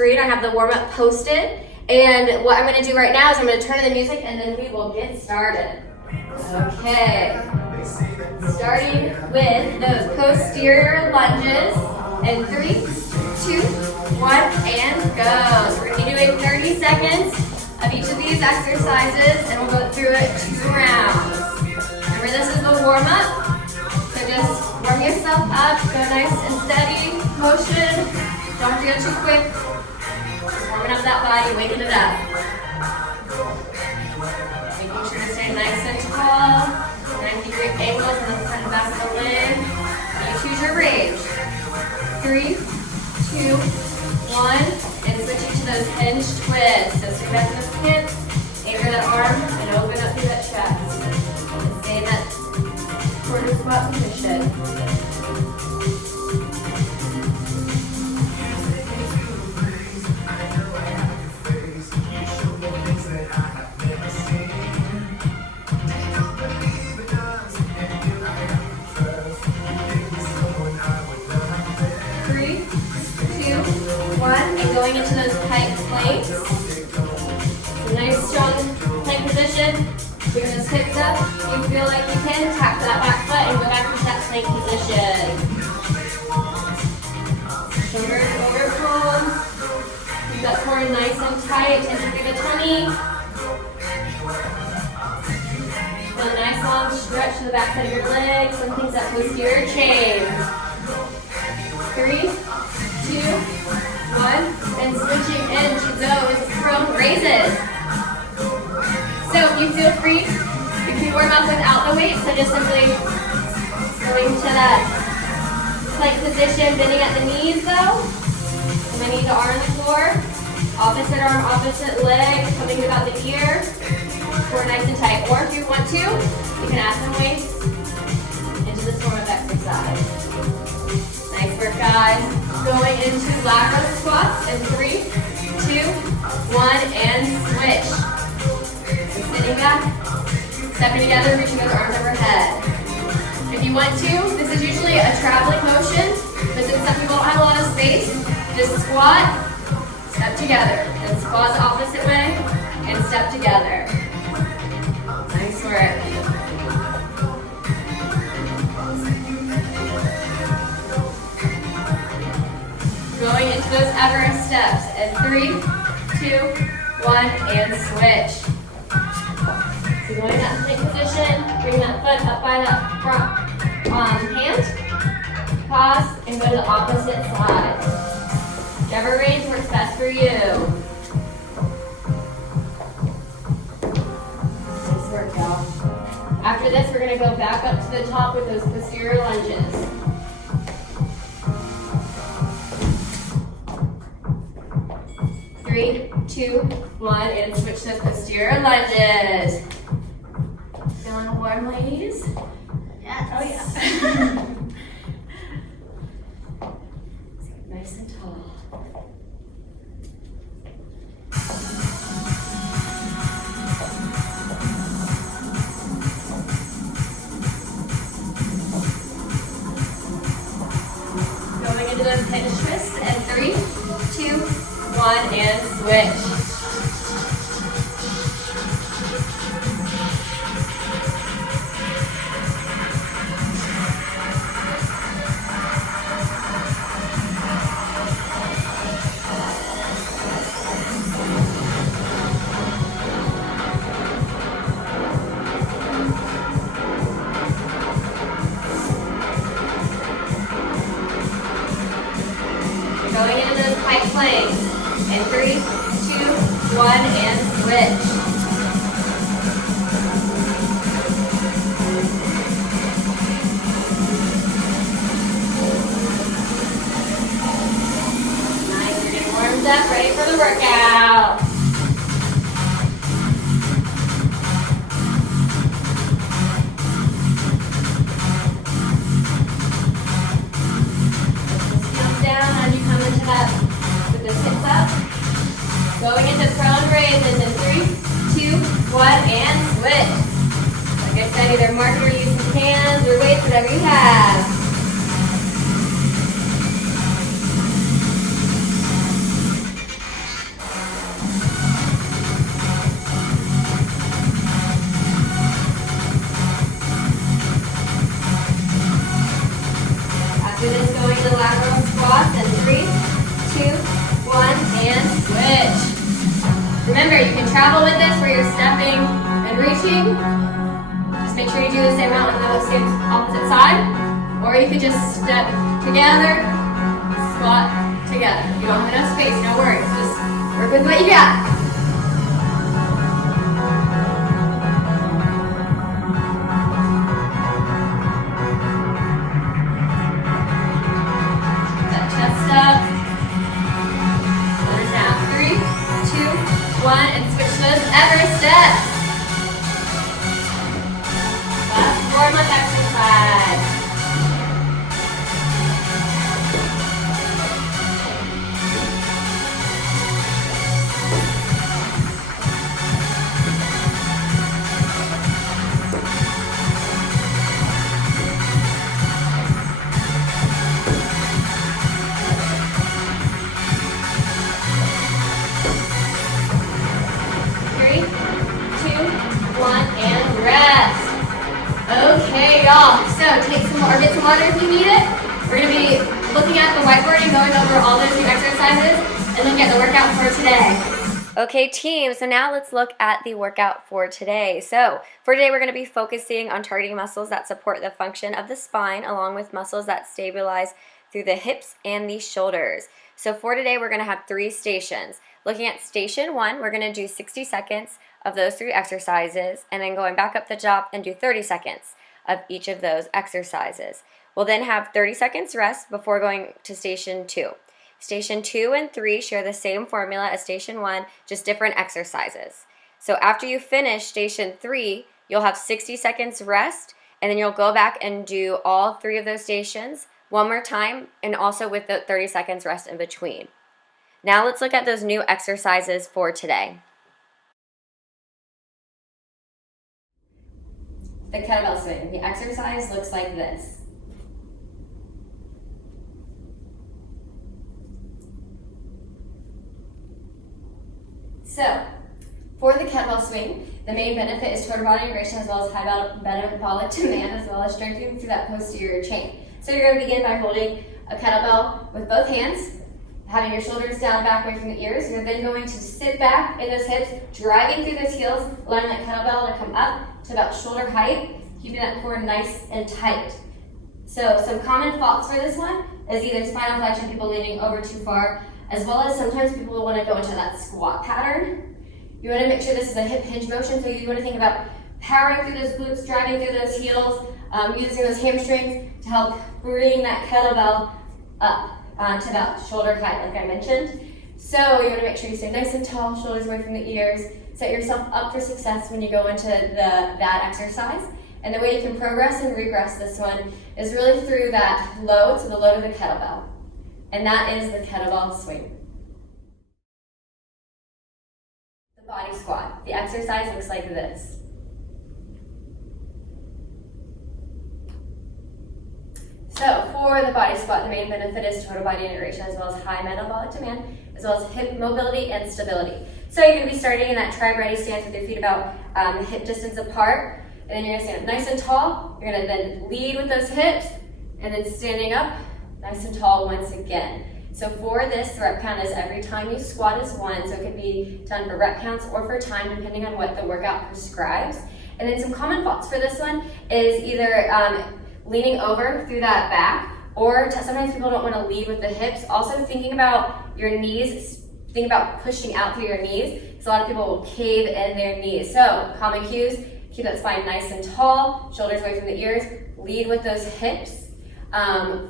screen. I have the warm-up posted. And what I'm going to do right now is I'm going to turn on the music and then we will get started. Okay. Starting with those posterior lunges. And 3, 2, 1, and go. So we're going to be doing 30 seconds of each of these exercises and we'll go through it 2 rounds. Remember, this is the warm-up. So just warm yourself up, go nice and steady motion. Don't have to go too quick. Just warming up that body, waking it up. Making sure to stay nice and tall. 90-degree angles in the front and back of the leg. You choose your range. 3, 2, 1, and switching to those hinge twists. So stay back in the pants, anchor that arm, and open up through that chest. And stay in that quarter squat position. And going into those tight planks. Nice strong plank position. Bring those hips up. If you feel like you can, tap that back foot and go back into that plank position. Shoulders over palms. Keep that core nice and tight into the tummy. So a nice long stretch to the back side of your legs. Some things that posterior chain. 3, 2, 1, and switching into those prone raises. So you feel free, you can warm up without the weight, so just simply going to that plank position, bending at the knees though. And my knees are on the floor. Opposite arm, opposite leg, coming to about the ear. Core nice and tight. Or if you want to, you can add some weights into this form of exercise. Nice work, guys. Going into lateral squats in 3, 2, 1, and switch. So sitting back, stepping together, reaching those arms overhead. If you want to, this is usually a traveling motion, but since some people don't have a lot of space, just squat, step together, then squat the opposite way, and step together. Nice work. Going into those Everest steps in 3, 2, 1, and switch. So going in that plank position, bring that foot up by that front hand, pause, and go to the opposite side. Whichever range works best for you. Nice work, y'all. After this, we're going to go back up to the top with those posterior lunges. 3, 2, 1, and switch to posterior lunges. Feeling warm, ladies? Yes. Oh, yeah. Nice and tall. Going into those hinge twists, and 3, 2, 1, and switch. Going into those pike planks. And 3, 2, 1, and switch. Nice, you're getting warmed up, ready for the workout. Just come down as you come into that with the hips up. Going into prone raises in 3, 2, 1, and switch. Like I said, either mark or use some hands or weights, whatever you have. Remember, you can travel with this where you're stepping and reaching. Just make sure you do the same amount on the same opposite side. Or you could just step together, squat together. If you don't have enough space, no worries. Just work with what you got. That chest up. Shoulders down. 3, 2, 1, and switch those Everest steps. Last form of exercise. Okay, y'all, so take some or get some water if you need it. We're going to be looking at the whiteboard and going over all those new exercises and look at the workout for today. Okay, team, so now let's look at the workout for today. So for today, we're going to be focusing on targeting muscles that support the function of the spine along with muscles that stabilize through the hips and the shoulders. So for today, we're going to have 3 stations. Looking at station 1, we're going to do 60 seconds of those 3 exercises, and then going back up the top and do 30 seconds of each of those exercises. We'll then have 30 seconds rest before going to station 2. Station 2 and 3 share the same formula as station 1, just different exercises. So after you finish station 3, you'll have 60 seconds rest, and then you'll go back and do all 3 of those stations one more time, and also with the 30 seconds rest in between. Now let's look at those new exercises for today. The kettlebell swing. The exercise looks like this. So, for the kettlebell swing, the main benefit is total body integration as well as high metabolic demand as well as strengthening through that posterior chain. So you're going to begin by holding a kettlebell with both hands, having your shoulders down back away from the ears. You're then going to sit back in those hips, driving through those heels, allowing that kettlebell to come up to about shoulder height, keeping that core nice and tight. So some common faults for this one is either spinal flexion, people leaning over too far, as well as sometimes people will want to go into that squat pattern. You want to make sure this is a hip hinge motion, so you want to think about powering through those glutes, driving through those heels, using those hamstrings to help bring that kettlebell up to about shoulder height, like I mentioned. So you want to make sure you stay nice and tall, shoulders away from the ears. Set yourself up for success when you go into that exercise. And the way you can progress and regress this one is really through that load, so the load of the kettlebell. And that is the kettlebell swing. The body squat. The exercise looks like this. So for the body squat, the main benefit is total body integration as well as high metabolic demand, as well as hip mobility and stability. So you're going to be starting in that tri-ready stance with your feet about hip distance apart, and then you're going to stand up nice and tall. You're going to then lead with those hips, and then standing up nice and tall once again. So for this, the rep count is every time you squat is 1, so it could be done for rep counts or for time, depending on what the workout prescribes. And then some common faults for this one is either leaning over through that back, or sometimes people don't want to lead with the hips. Also thinking about your knees, think about pushing out through your knees, because a lot of people will cave in their knees. So common cues, keep that spine nice and tall, shoulders away from the ears, lead with those hips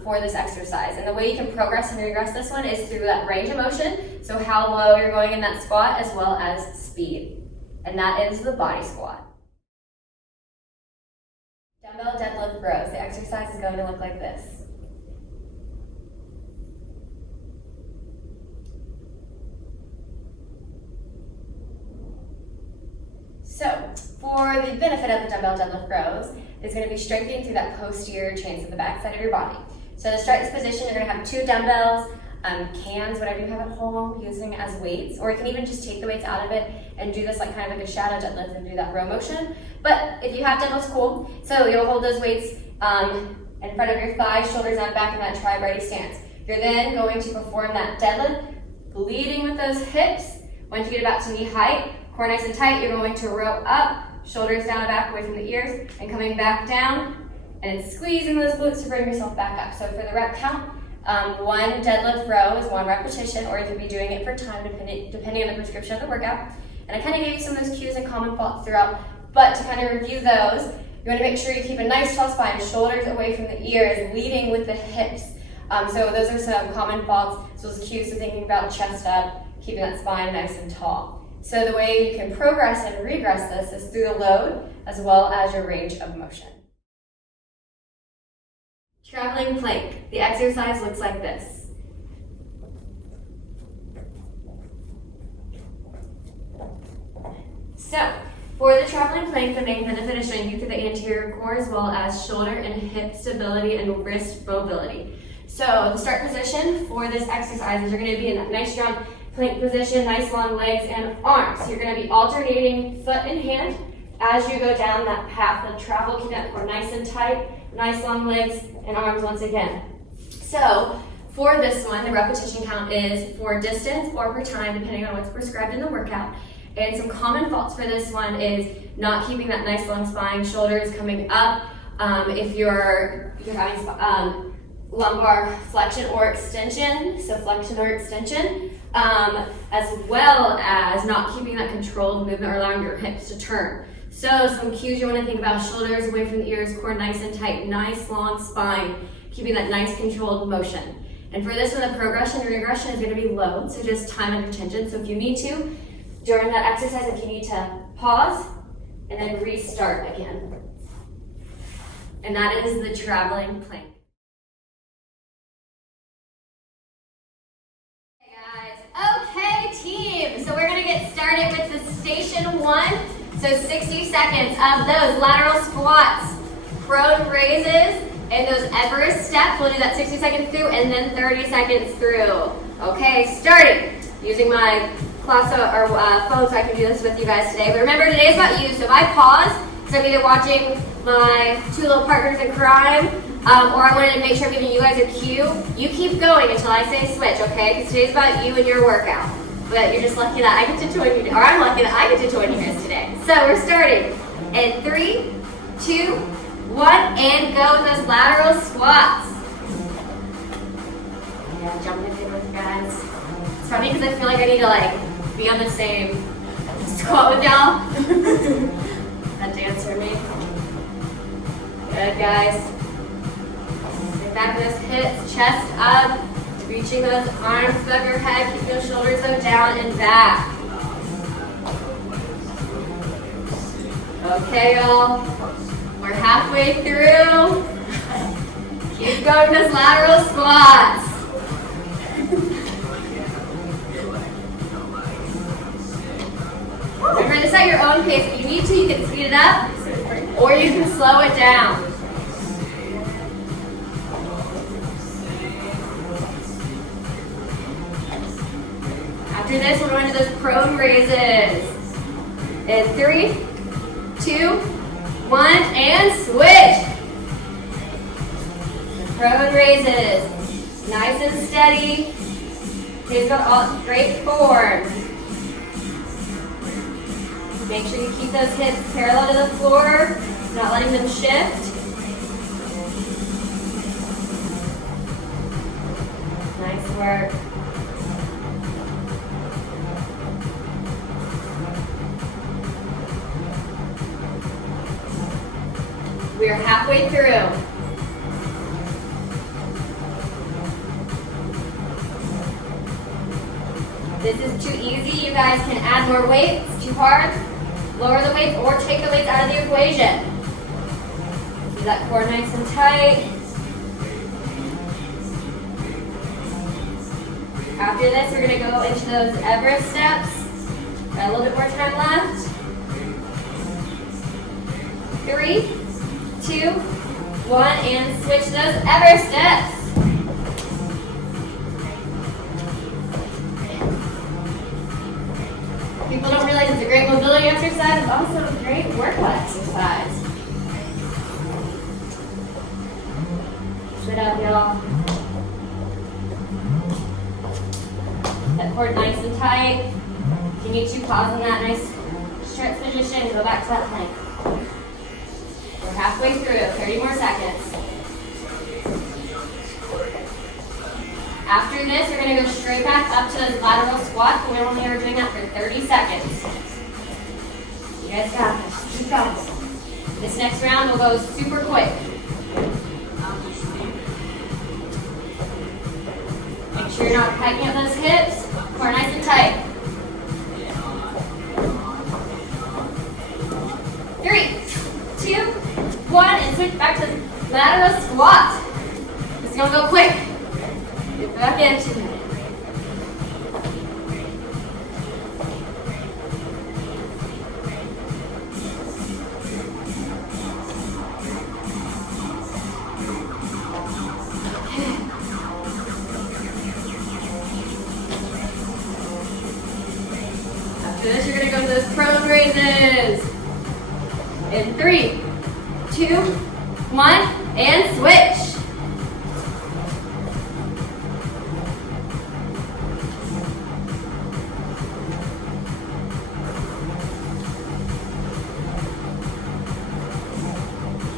for this exercise. And the way you can progress and regress this one is through that range of motion, so how low you're going in that squat as well as speed. And that is the body squat. Dumbbell deadlift rows. The exercise is going to look like this. So, for the benefit of the dumbbell deadlift rows, is going to be strengthening through that posterior chains of the back side of your body. So to start this position, you're going to have 2 dumbbells, cans, whatever you have at home, using as weights, or you can even just take the weights out of it and do this like kind of like a shadow deadlift and do that row motion. But if you have dumbbells, cool. So you'll hold those weights in front of your thighs, shoulders out back in that tri-ready stance. You're then going to perform that deadlift, leading with those hips, Once you get about to knee height, core nice and tight, you're going to row up, shoulders down and back away from the ears, and coming back down, and squeezing those glutes to bring yourself back up. So for the rep count, one deadlift row is 1 repetition, or you could be doing it for time depending on the prescription of the workout. And I kind of gave you some of those cues and common faults throughout, but to kind of review those, you want to make sure you keep a nice tall spine, shoulders away from the ears, leading with the hips. So those are some common faults, so those cues, so thinking about chest up, keeping that spine nice and tall. So the way you can progress and regress this is through the load, as well as your range of motion. Traveling plank. The exercise looks like this. So, for the traveling plank, the main benefit is showing you through the anterior core as well as shoulder and hip stability and wrist mobility. So, the start position for this exercise is you're going to be in that nice strong plank position, nice long legs and arms. So you're going to be alternating foot and hand as you go down that path of travel. Keep that core nice and tight, nice long legs and arms once again. So, for this one, the repetition count is for distance or per time, depending on what's prescribed in the workout. And some common faults for this one is not keeping that nice long spine, shoulders coming up. If you're having lumbar flexion or extension, so flexion or extension, as well as not keeping that controlled movement or allowing your hips to turn. So some cues you want to think about: shoulders away from the ears, core nice and tight, nice long spine, keeping that nice controlled motion. And for this one, the progression and regression is going to be load, so just time under tension. So if you need to, during that exercise, if you need to pause and then restart again. And that is the traveling plank. Hey guys, okay team, so we're gonna get started with the station 1. So 60 seconds of those lateral squats, prone raises, and those Everest steps. We'll do that 60 seconds through and then 30 seconds through. Okay, starting. Using my class or phone so I can do this with you guys today. But remember, today's about you. So if I pause, so I'm either watching my 2 little partners in crime, or I wanted to make sure I'm giving you guys a cue. You keep going until I say switch, okay? Because today's about you and your workout. But you're just lucky that I get to join you, or I'm lucky that I get to join you guys today. So we're starting in 3, 2, 1, and go with those lateral squats. Yeah, jumping in with you guys. It's funny because I feel like I need to be on the same squat with y'all. That dance for me. Good, guys. Get back to those hips, chest up, reaching those arms above your head. Keep those shoulders though down and back. Okay, y'all. We're halfway through. Keep going those lateral squats. Remember, this at your own pace. If you need to, you can speed it up, or you can slow it down. After this, we're going to those prone raises. In 3, 2, 1, and switch. Prone raises. Nice and steady. These got all great form. Make sure you keep those hips parallel to the floor, not letting them shift. Nice work. We are halfway through. This is too easy. You guys can add more weight. It's too hard. Lower the weights or take the weights out of the equation. Keep that core nice and tight. After this, we're going to go into those Everest steps. Got a little bit more time left. 3, 2, 1, and switch those Everest steps. People don't realize it's a great mobility exercise, it's also a great workout exercise. Sit up, y'all. That core nice and tight. If you need to, pause in that nice stretch position, go back to that plank. We're halfway through, 30 more seconds. After this, we're going to go straight back up to those lateral squats. We only are doing that for 30 seconds. You guys got this. Keep going. This next round will go super quick. Make sure you're not tightening up those hips. Core nice and tight. 3, 2, 1, and switch back to lateral squat. It's going to go quick. Get back into it. After this, you're going to go to those prone raises. In 3, 2, 1, and switch.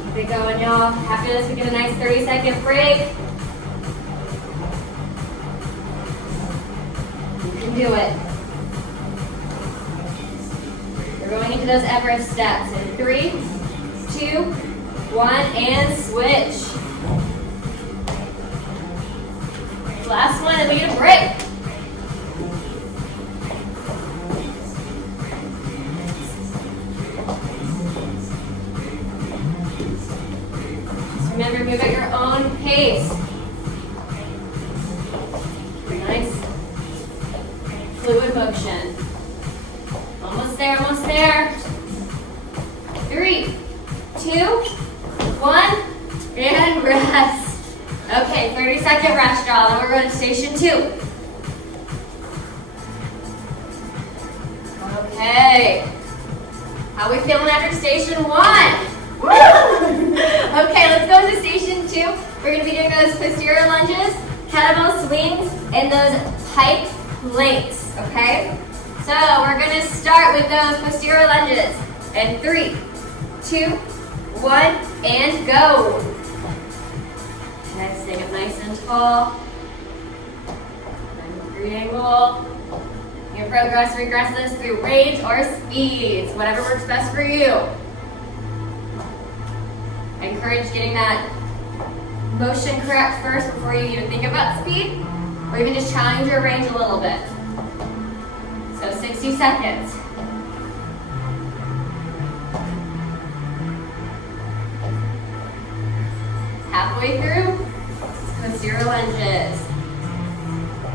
Keep it going, y'all. After this, we get a nice 30-second break. You can do it. We're going into those Everest steps in 3, 2, 1, and switch. Last one, and we get a break. Remember, move at your own pace. Very nice. Fluid motion. Almost there, almost there. 3, 2, 1, and rest. Okay, 30-second rest, y'all. Then we're going to station 2. Okay. How are we feeling after station 1? Okay, let's go into station 2. We're going to be doing those posterior lunges, kettlebell swings, and those pike planks, okay? So we're going to start with those posterior lunges. And 3, 2, 1, and go. Head staying up nice and tall. 90-degree angle. You can progress, regress this through range or speeds, whatever works best for you. I encourage getting that motion correct first before you even think about speed, or even just challenge your range a little bit. So 60 seconds. Halfway through, posterior lunges.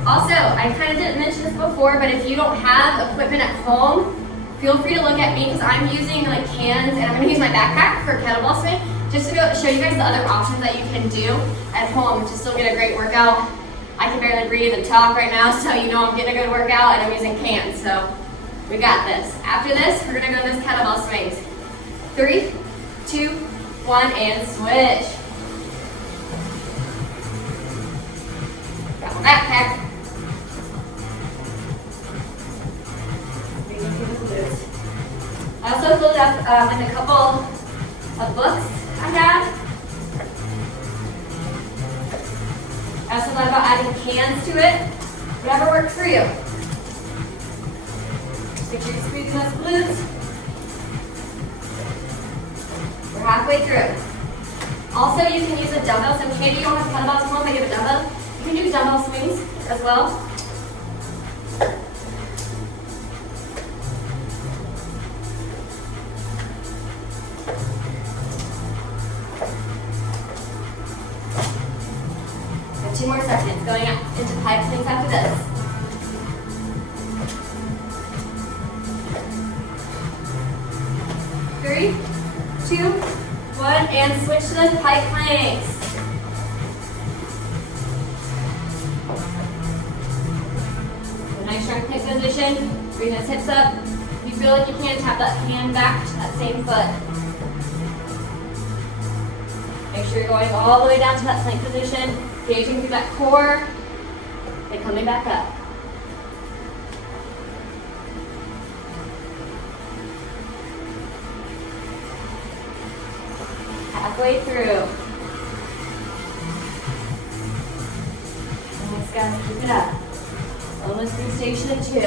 Also, I kind of didn't mention this before, but if you don't have equipment at home, feel free to look at me because I'm using like cans and I'm going to use my backpack for kettlebell swing just to show you guys the other options that you can do at home to still get a great workout. I can barely breathe and talk right now, so you know I'm getting a good workout and I'm using cans, so we got this. After this, we're going to go to those kettlebell swings. 3, 2, 1, and switch. Got my backpack. I also filled up with a couple of books I have. I also thought about adding cans to it. Whatever works for you. Make sure you're squeezing those glutes. We're halfway through. Also, you can use a dumbbell. So maybe you don't have kettlebells at home, but you have a dumbbell. You can do dumbbell swings as well. Got 2 more seconds. Going into pike planks after this. Three, 2, 1, and switch to those pike planks. Nice strong plank position. Bring those hips up. If you feel like you can, tap that hand back to that same foot. Make sure you're going all the way down to that plank position, engaging through that core, and coming back up. halfway through. Nice, guys, keep it up. Almost through station 2.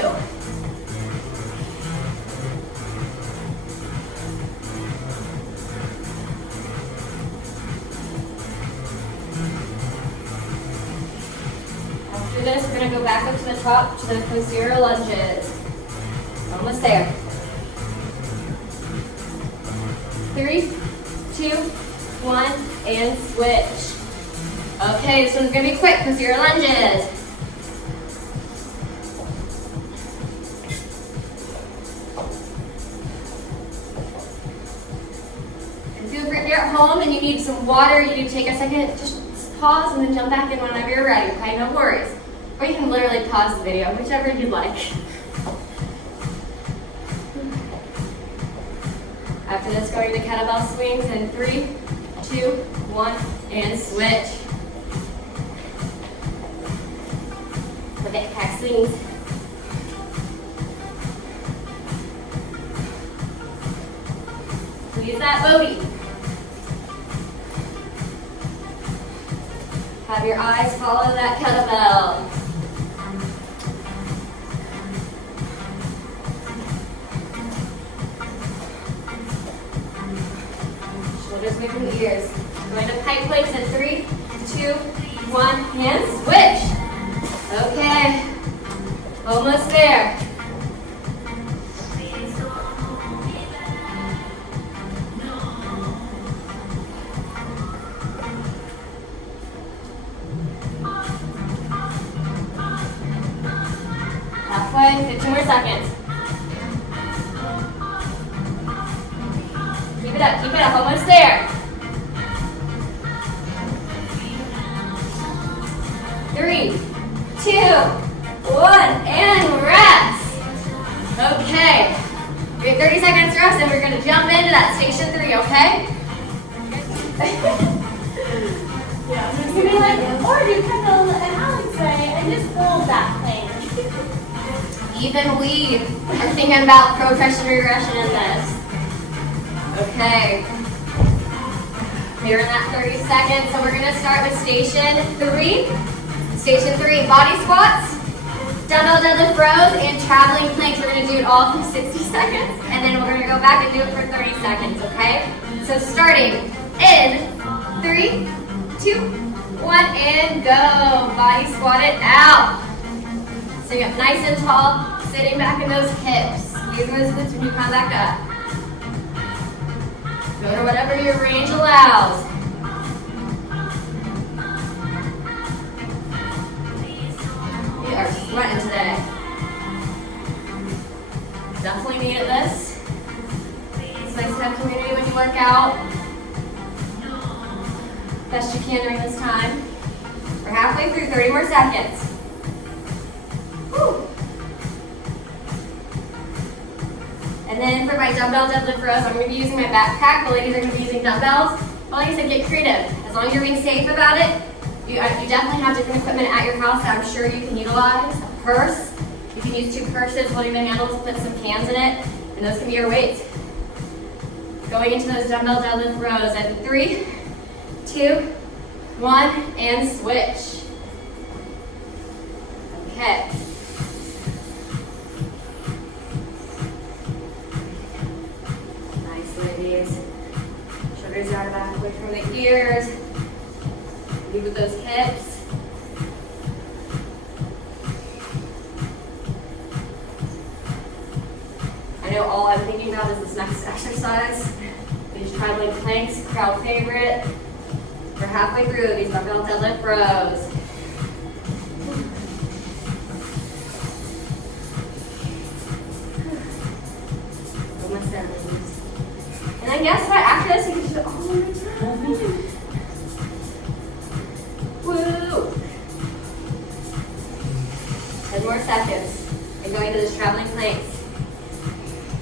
After this, we're going to go back up to the top to the posterior lunges. Almost there. 3, 2, 1, and switch. Okay, this one's going to be quick. Posterior lunges. And if you're at home and you need some water, you need to take a second, just pause and then jump back in whenever you're ready, okay? No worries. Or you can literally pause the video, whichever you'd like. After this, going to kettlebell swings in 3, 2, 1, and switch. The backpack swings. Use that bogey. Have your eyes follow that kettlebell. Shoulders moving the ears. Going to pike planks in 3, 2, 1, and switch. Okay, almost there. Halfway, 15 more seconds. Keep it up, almost there. 3, 2, 1, and rest. Okay, we have 30 seconds rest and we're going to jump into that station 3, okay? Yeah, it's gonna be like, or do Kendall and Alex say, and just hold that plank. Even we are thinking about progression regression in this. Okay. We're in that 30 seconds, so we're going to start with station 3. Station 3, body squats, dumbbell deadlift rows, and traveling planks. We're going to do it all for 60 seconds, and then we're going to go back and do it for 30 seconds, okay? So starting in 3, 2, 1, and go. Body squat it out. Sitting up nice and tall, sitting back in those hips. Use those hips when you come back up. Go to whatever your range allows. We are sweating today. Definitely needed this. It's nice to have community when you work out. Best you can during this time. We're halfway through, 30 more seconds. Whew. And then for my dumbbell deadlift rows, I'm going to be using my backpack. The ladies are going to be using dumbbells. Well, like I said, get creative. As long as you're being safe about it, you definitely have different equipment at your house that I'm sure you can utilize. A purse. You can use 2 purses holding the handles, put some cans in it, and those can be your weights. Going into those dumbbell deadlift rows at 3, 2, 1, and switch. Okay. Nice, ladies. Shoulders out back away from the ears. Move with those hips. I know all I'm thinking about is this next exercise. These traveling planks, crowd favorite. We're halfway through these dumbbell deadlift rows. Almost there, ladies. And then guess what? After this, we can do it all one time. Woo! 10 more seconds. And going to this traveling planks.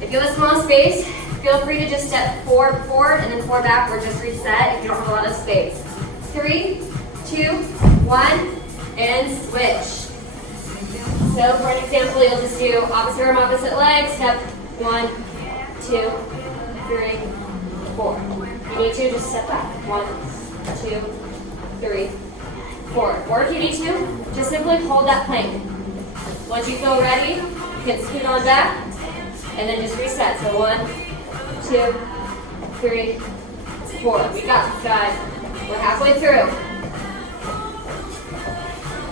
If you have a small space, feel free to just step 4 forward and then 4 back or just reset if you don't have a lot of space. 3, 2, 1, and switch. So for an example, you'll just do opposite arm, opposite leg, step 1, 2, 3, 4. If you need to, just step back. 1, 2, 3, 4. Or if you need to, just simply hold that plank. Once you feel ready, you can scoot on back and then just reset. So 1, 2, 3, 4. We got this, guys. We're halfway through.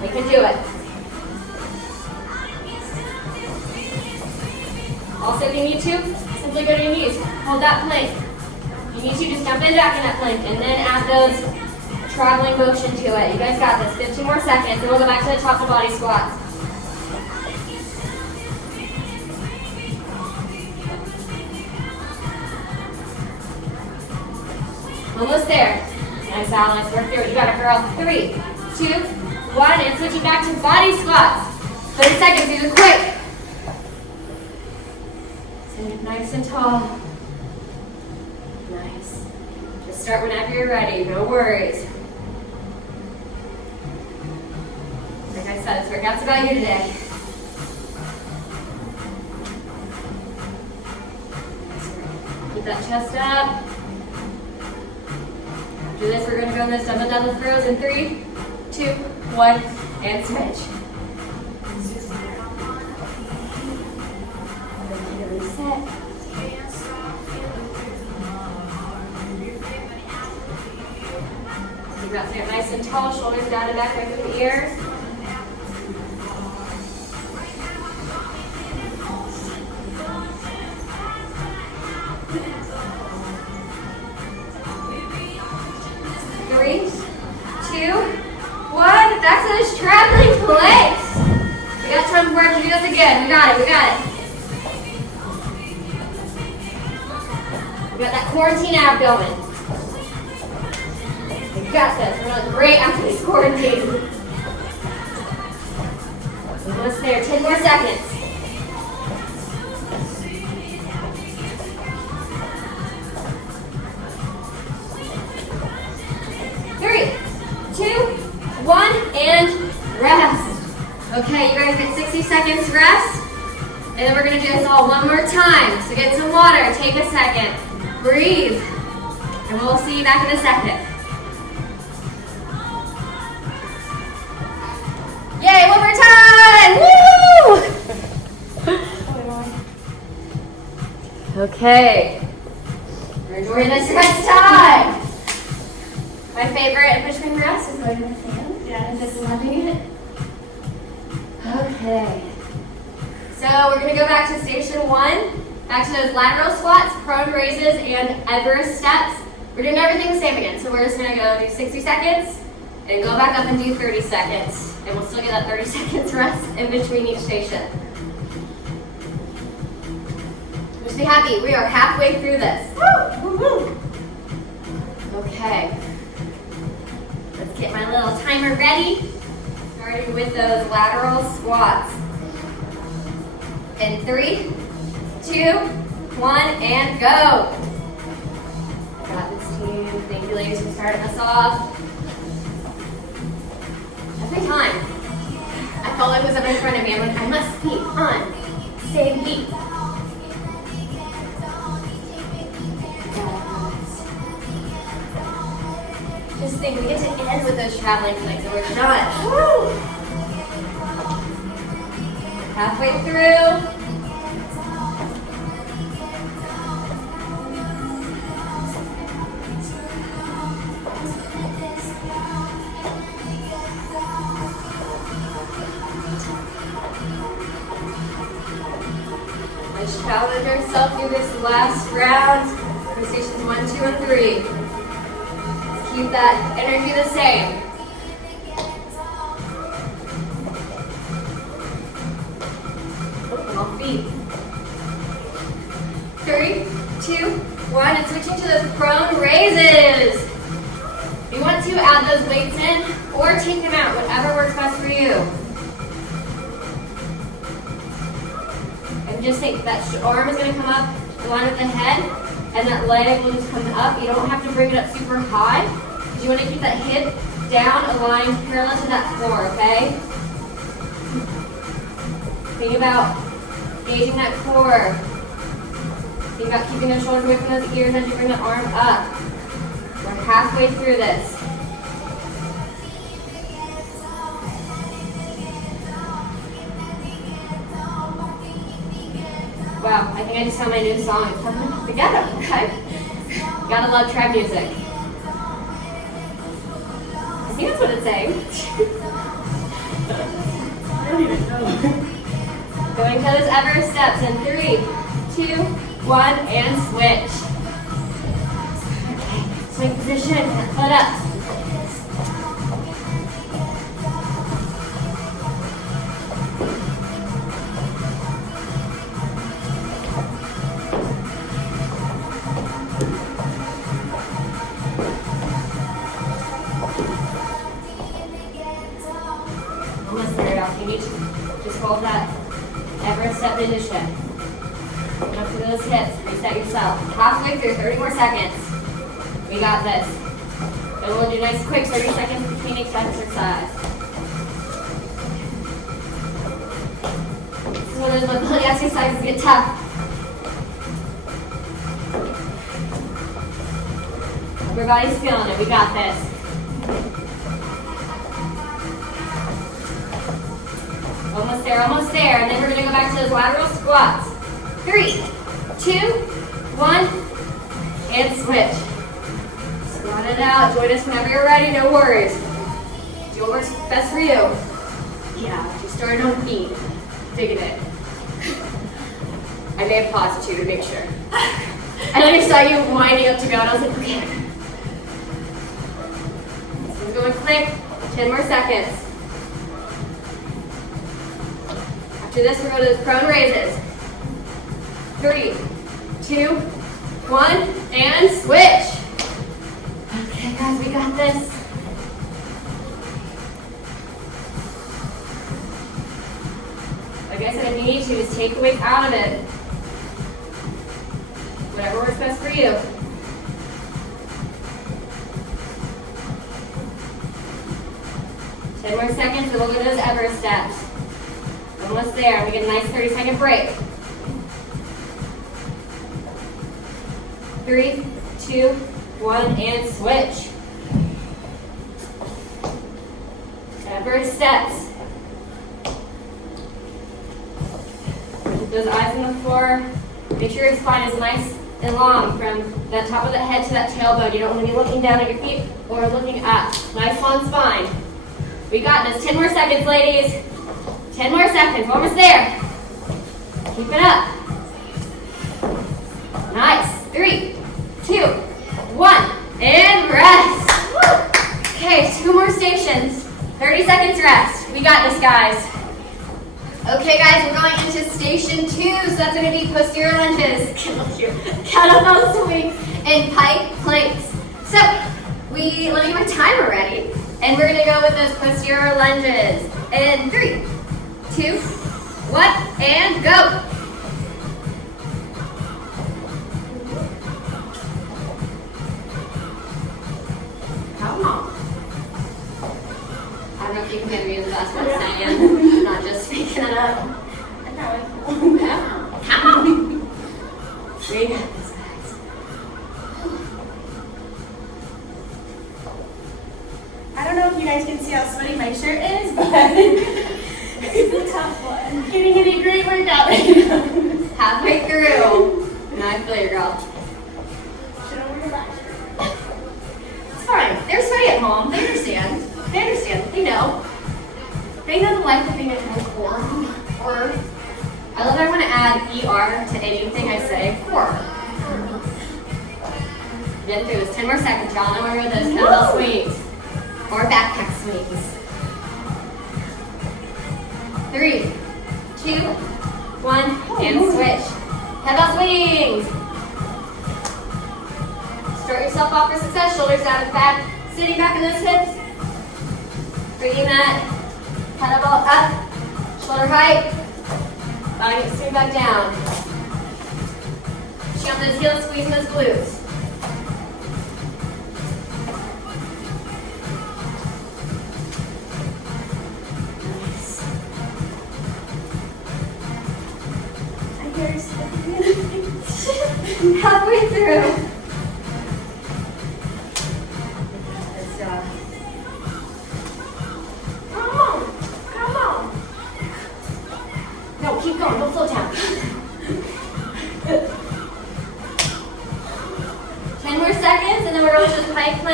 We can do it. Also, if you need to, simply go to your knees. Hold that plank. If you need to, just jump in back in that plank and then add those traveling motion to it. You guys got this. 15 more seconds, and we'll go back to the top of body squats. Almost there. Nice, Alex. Work through it. You got it, girl. 3, 2, 1, and switching back to body squats. 30 seconds. These are quick. Sit nice and tall. Nice. Just start whenever you're ready. No worries. Like I said, this workout's about you today. Keep that chest up. After this, we're going to go in those double throws in 3, 2, 1, and switch. Reset. You got to get nice and tall, shoulders down and back right through the ears. Back to those traveling planks. We got time for it to do this again. We got it. We got it. We got that quarantine abdomen. We got this. We're doing great after this quarantine. Almost there. 10 more seconds. And rest. Okay, you guys get 60 seconds rest. And then we're going to do this all one more time. So get some water, take a second, breathe. And we'll see you back in a second. Yay, one more time! Woo! Okay. We're enjoying this rest time. My favorite in between rest is going to the fan. Yeah, I'm just loving it. Okay. So we're going to go back to station 1. Back to those lateral squats, prone raises, and Everest steps. We're doing everything the same again. So we're just going to go do 60 seconds and go back up and do 30 seconds. And we'll still get that 30 seconds rest in between each station. Just be happy. We are halfway through this. Woo! Woo-hoo! Okay. Let's get my little timer ready. Starting with those lateral squats. In 3, 2, 1, and go. Got this team. Thank you, ladies, for starting us off. Every time I felt like it was up in front of me, I'm like, I must be on same beat. Just think, we get to end with those traveling planks and we're done. Woo! Halfway through. Let's challenge ourselves through this last round for stations 1, 2, and 3. Keep that energy the same. Off feet. 3, 2, 1, and switching to those prone raises. You want to add those weights in or take them out, whatever works best for you. And just think that arm is going to come up in line with the head, and that leg will just come up. You don't have to bring it up super high, because you want to keep that hip down, aligned parallel to that floor, okay? Think about engaging that core. Think about keeping the shoulders away from those ears as you bring the arm up. We're halfway through this. Wow, I think I just found my new song. It's coming together, okay? Gotta love tribe music. I think that's what it's saying. I don't even know. Going to those Everest steps in 3, 2, 1, and switch. Okay, swing position, foot up. Almost there, y'all. You need to just hold that Everest step initiative. Up to those hips. Reset yourself. Halfway through, 30 more seconds. We got this. And we'll do nice quick 30 seconds between each exercise. This is one of those mobility exercises get tough. Everybody's feeling it. We got this. Almost there, almost there. And then we're going to go back to those lateral squats. 3, 2, 1, and switch. Squat it out. Join us whenever you're ready. No worries. Do what works best for you. Yeah, just started on feet. Digging it. I may have paused too to make sure. I like saw you winding up to go, and I was like, okay. This one's going quick. 10 more seconds. After this, we're going to those prone raises. 3, 2, 1, and switch. Okay, guys, we got this. Like I said, if you need to, just take the weight out of it. Whatever works best for you. Ten more seconds, and we'll go to those Everest steps. Almost there. We get a nice 30-second break. 3, 2, 1, and switch. Everest steps. Keep those eyes on the floor. Make sure your spine is nice and long from that top of the head to that tailbone. You don't want to be looking down at your feet or looking up. Nice long spine. We got this. 10 more seconds, ladies. 10 more seconds. Almost there. Keep it up. Nice. 3, 2, 1, and rest. Okay, 2 more stations. 30 seconds rest. We got this, guys. Okay, guys, we're going into station 2, so that's going to be posterior lunges, kettlebell swing, and pike planks. So, let me get my timer ready, and we're going to go with those posterior lunges. In 3, 2, 1, and go. Come on. I don't know if you can hear me in the last one saying. I'm not just speaking it up. Come on. We got this, guys. I don't know if you guys can see how sweaty my shirt is, but it's a tough one. Getting a great workout right now. Halfway through. Now I feel you, girl. Should I wear that shirt? It's fine. They're sweaty at home. They understand. They understand. They know. They know the life of being a core. Or I love how I want to add ER to anything I say. Core. Get through this. 10 more seconds, y'all. Now we're with those kettlebell swings. Or backpack swings. 3, 2, 1, and switch. Kettlebell swings. Start yourself off for success. Shoulders out of the back. Sitting back in those hips. Bringing that kettlebell up. Shoulder height. Allowing it to swing back down. Pushing on those heels, squeezing those glutes. Halfway through.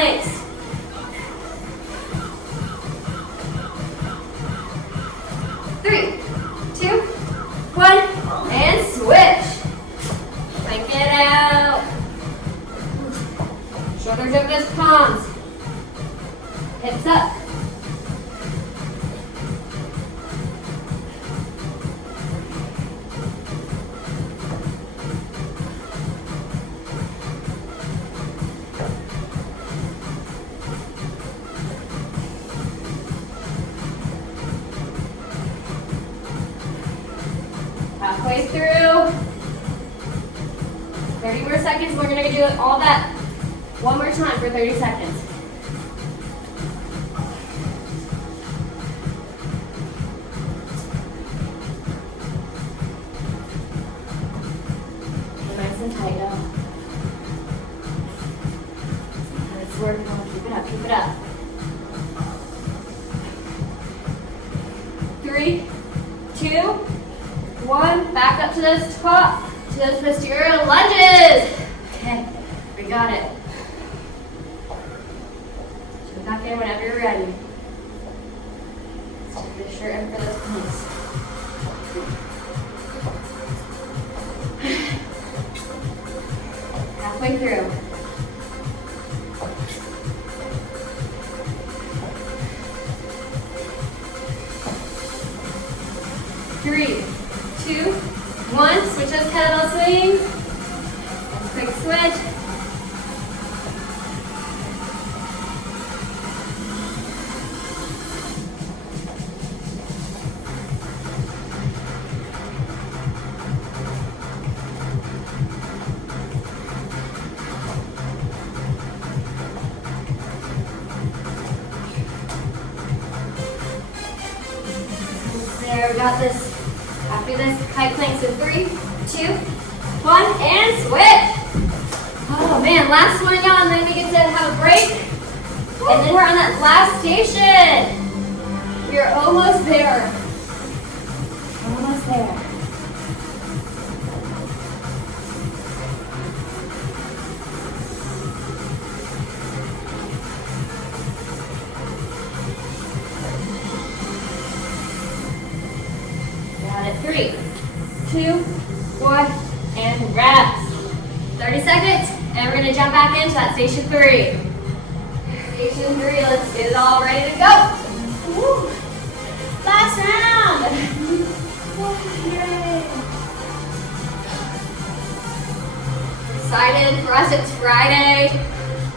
planks. 3, 2, 1, and switch. Plank it out. Shoulders over those palms. Hips up. Halfway through. 30 more seconds. We're going to do all that one more time for 30 seconds. Nice and tight up. Let's work on. Keep it up. Keep it up. 3, 2, 1. Back up to those top. To those posterior lunges. Okay, we got it. Jump back in whenever you're ready. Let's take the shirt in for those planks. Halfway through. Three, 2, 1. Switch those kettlebell swings. Quick switch. There, we got this. After this, kite planks in 3, 2, 1, and switch. Oh man, last one, y'all, and then we get to have a break. And then we're on that last station. We're almost there. Almost there. Got it. 3, 2, 1, and rest. 30 seconds, and we're gonna jump back into that station 3. Station 3, let's get it all ready to go. Woo. Last round. Yay. Excited. For us, it's Friday.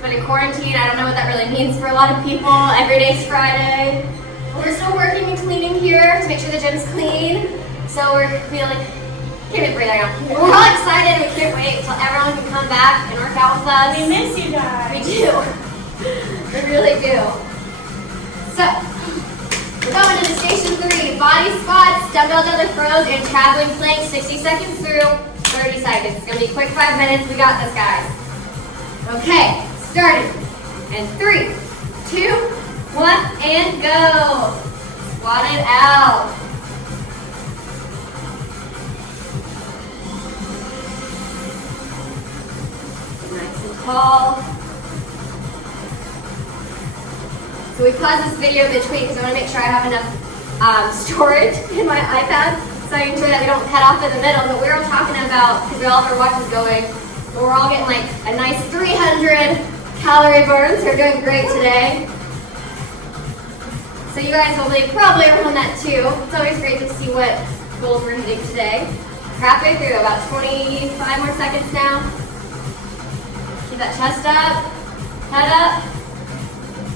But in quarantine, I don't know what that really means for a lot of people. Every day's Friday. We're still working and cleaning here to make sure the gym's clean. So we're feeling, can't even breathe right now. We're all excited. We can't wait until everyone can come back and work out with us. We miss you guys. We do. We really do. So, we're going into station 3. Body squats, dumbbell deadlift rows, and traveling planks. 60 seconds through, 30 seconds. It's going to be a quick 5 minutes. We got this, guys. Okay, starting. And 3, 2, 1, and go. Squat it out. Nice and tall. So we paused this video between because I want to make sure I have enough storage in my iPad so I can ensure that we don't cut off in the middle. But we were all talking about, because we all have our watches going, but we're all getting like a nice 300 calorie burn, so we're doing great today. So you guys hopefully probably are on that too. It's always great to see what goals we're hitting today. Halfway through, about 25 more seconds now. Keep that chest up, head up.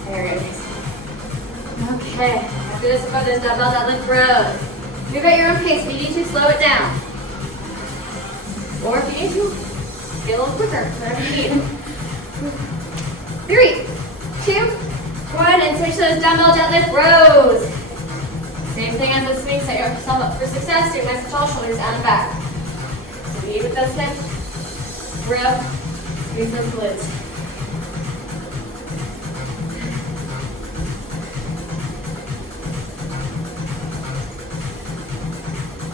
There it is. Okay, after this, we've got those dumbbell deadlift rows. Move at your own pace. If you need to, slow it down. Or if you need to, get a little quicker, whatever you need. 3, 2, 1, and switch those dumbbell deadlift rows. Same thing as the swing, set yourself up for success. Do nice and tall, shoulders down and back. So lead with those hips. Rub, squeeze those glutes.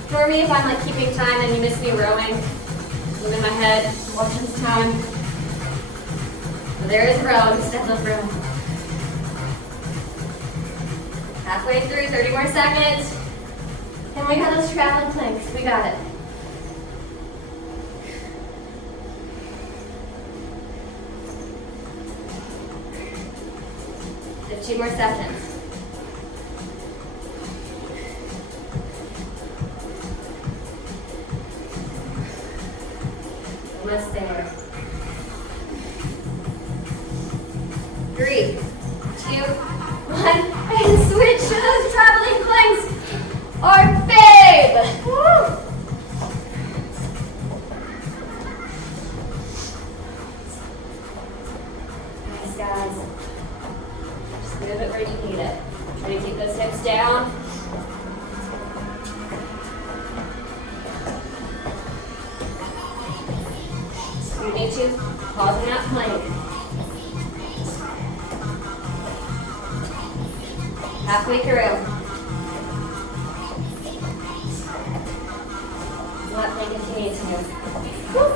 For me, if I'm like keeping time and you miss me rowing, I'm in my head, watching this time. So there is row, just deadlift row. Halfway through, 30 more seconds. And we got those traveling planks, we got it. Two more seconds. Almost there. 3, 2, 1, and switch to those traveling planks. Our babe. Woo. Nice, guys. Move it where you need it. Try to keep those hips down. You need to pause in that plank. Halfway through. Let plank continue to move. Woo.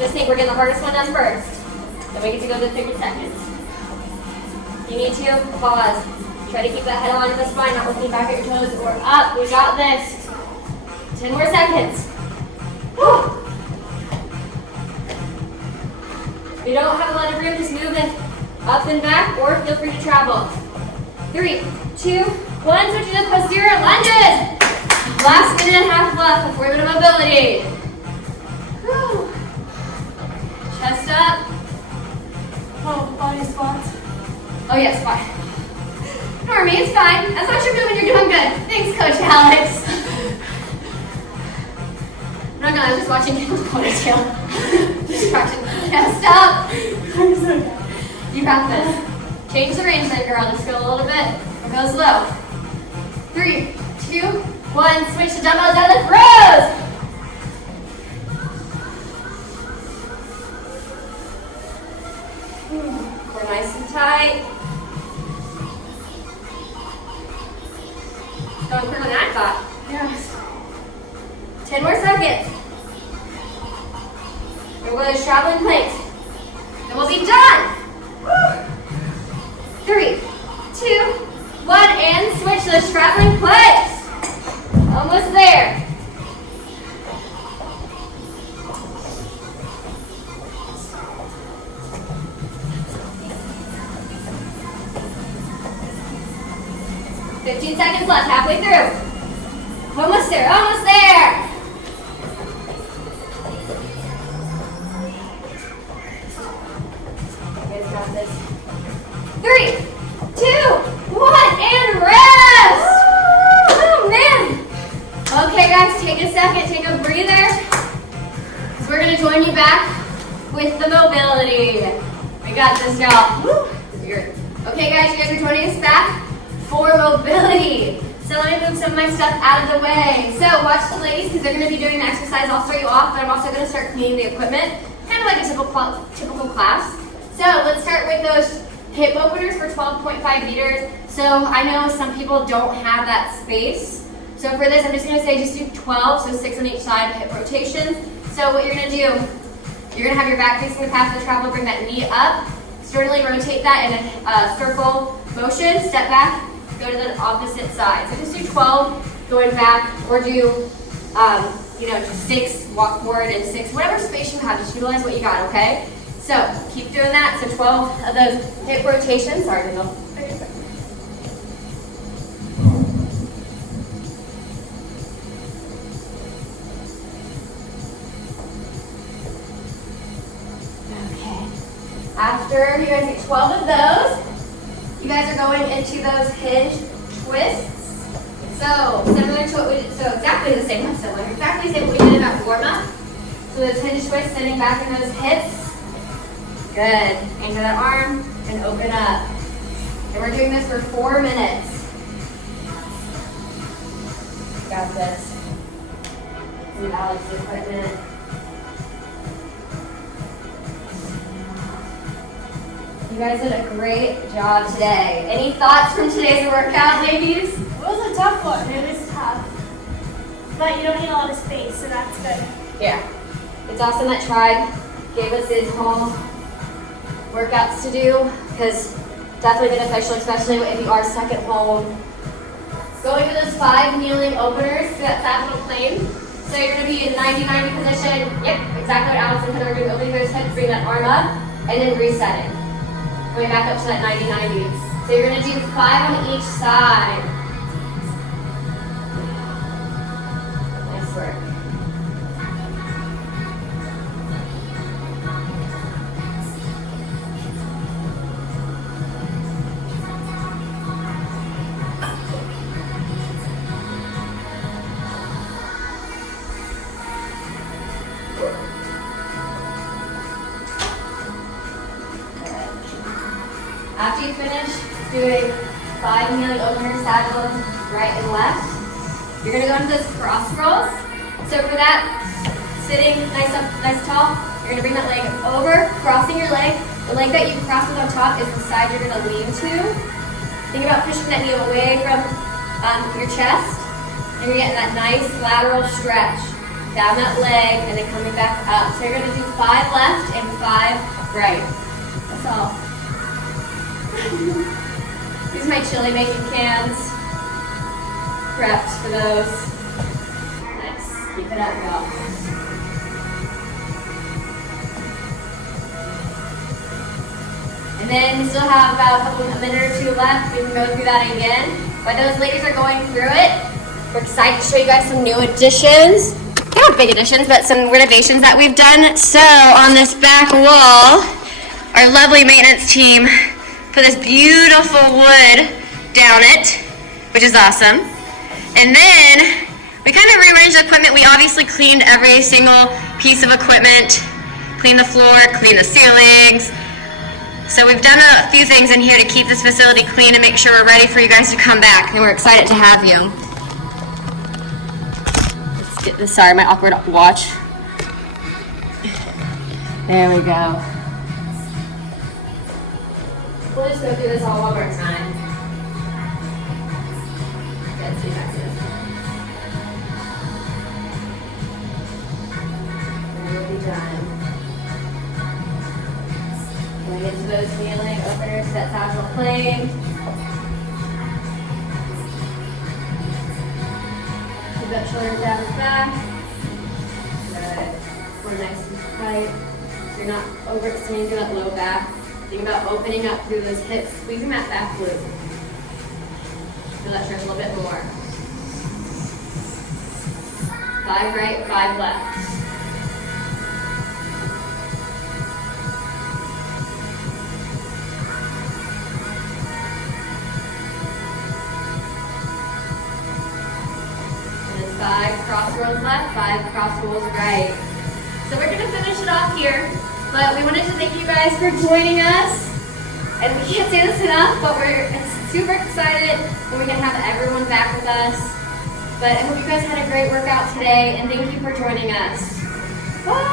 Just think we're getting the hardest one done first. Then we get to go to the 30 seconds. You need to pause. Try to keep that head aligned with the spine, not looking back at your toes or up. We got this. 10 more seconds. Woo. If you don't have a lot of room, just move it up and back, or feel free to travel. 3, 2, 1. Switch to the posterior lunges. Last minute and a half left before we go to mobility. Whew. Chest up. Oh, body squats. Oh yes, fine. Normie, it's fine. As long as you're moving, you're doing good. Thanks, Coach Alex. I'm not gonna, I was just watching Kim's ponytail. Distraction. Chest up. I'm so bad. You got this. Change the range then, girl. Just go a little bit. Or go slow. 3, 2, 1. Switch to dumbbell deadlift rows. We're nice and tight. Going quicker than I thought. Yes. 10 more seconds. We're going to traveling planks. And we'll be done. 3, 2, 1, and switch those traveling planks. Almost there. Seconds left, halfway through. Almost there, almost there. You guys got this. 3, 2, 1, and rest. Oh man. Okay guys, take a second, take a breather. So we're gonna join you back with the mobility. We got this, y'all. Woo. Okay guys, you guys are joining us back for mobility. So let me move some of my stuff out of the way. So watch the ladies because they're going to be doing an exercise. I'll start you off, but I'm also going to start cleaning the equipment, kind of like a typical class. So let's start with those hip openers for 12.5 meters. So I know some people don't have that space. So for this, I'm just going to say just do 12, so 6 on each side, hip rotations. So what you're going to do, you're going to have your back facing the path of the travel, bring that knee up, externally rotate that in a circle motion, step back, go to the opposite side. So just do 12 going back, or do, just 6, walk forward, and 6, whatever space you have, just utilize what you got, okay? So keep doing that. So 12 of those hip rotations. Sorry, Kendall. Okay. After you guys get 12 of those, you guys are going into those hinge twists. So similar to what we did, so exactly the same, not similar, exactly the same what we did in our warm-up. So those hinge twists, sitting back in those hips. Good. Anchor that arm and open up. And we're doing this for 4 minutes. Got this. Some Alex's equipment. You guys did a great job today. Any thoughts from today's workout, ladies? It was a tough one. It was tough. But you don't need a lot of space, so that's good. Yeah. It's awesome that Tribe gave us his whole workouts to do because definitely beneficial, especially if you are stuck at home. Going to those 5 kneeling openers to that sagittal plane. So you're going to be in 90-90 position. Yep, exactly what Allison said. We're going to be opening those hips, bring that arm up, and then resetting. Going back up to that 90-90. So you're going to do 5 on each side. Nice work. After you finish doing 5 kneeling openers, sagittal, right and left, you're going to go into those cross rolls. So for that, sitting nice up, nice tall, you're going to bring that leg over, crossing your leg. The leg that you cross with on top is the side you're going to lean to. Think about pushing that knee away from your chest, and you're getting that nice lateral stretch down that leg, and then coming back up. So you're going to do 5 left and 5 right. That's all. These are my chili making cans. Prepped for those. Nice. Keep it up, y'all. And then we still have about a minute or 2 left. We can go through that again. While those ladies are going through it, we're excited to show you guys some new additions. They're not big additions, but some renovations that we've done. So on this back wall, our lovely maintenance team put this beautiful wood down it, which is awesome. And then we kind of rearranged the equipment. We obviously cleaned every single piece of equipment, cleaned the floor, cleaned the ceilings. So we've done a few things in here to keep this facility clean and make sure we're ready for you guys to come back. And we're excited to have you. Let's get this, sorry, my awkward watch. There we go. We'll just go through this all one more time. Let's see back to this one. And we'll be done. Going into those kneeling openers to that sagittal plane. Keep that shoulder down and back. Good. We're nice and tight. So you're not overextending through that low back. Think about opening up through those hips, squeezing that back glute. Feel that stretch a little bit more. 5 right, 5 left. And then 5 cross rolls left, 5 cross rolls right. So we're gonna finish it off here. But we wanted to thank you guys for joining us. And we can't say this enough, but we're super excited when we can have everyone back with us. But I hope you guys had a great workout today, and thank you for joining us. Bye!